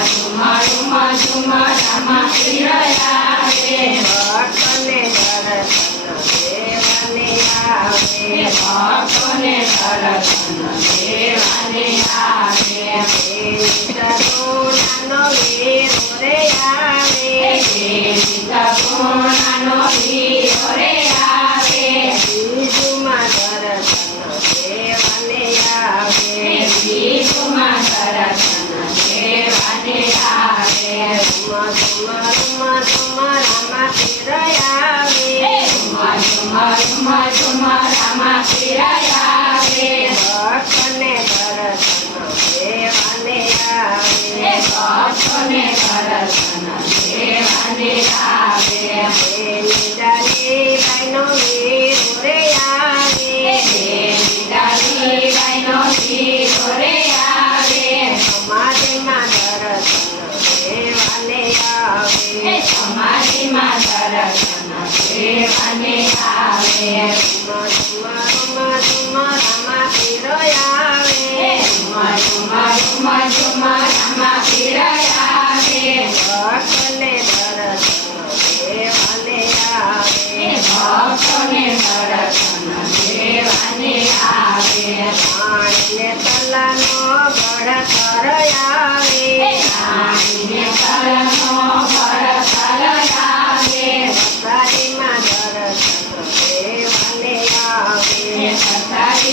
Shuma Shuma Shuma Shuma Shama Shiraya Deva મધુમા ઝુમા Rama પીરાયા ભક્તને ભરતન દેવાને આવે ભક્તને ભરતન દેવાને આવે હે નિદાની ગાયનો વીર રે આવે હે નિદાની ગાયનો વીર રે આવે સમાજમાં દર્શન આવે?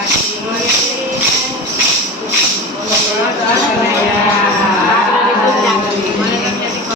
Pai.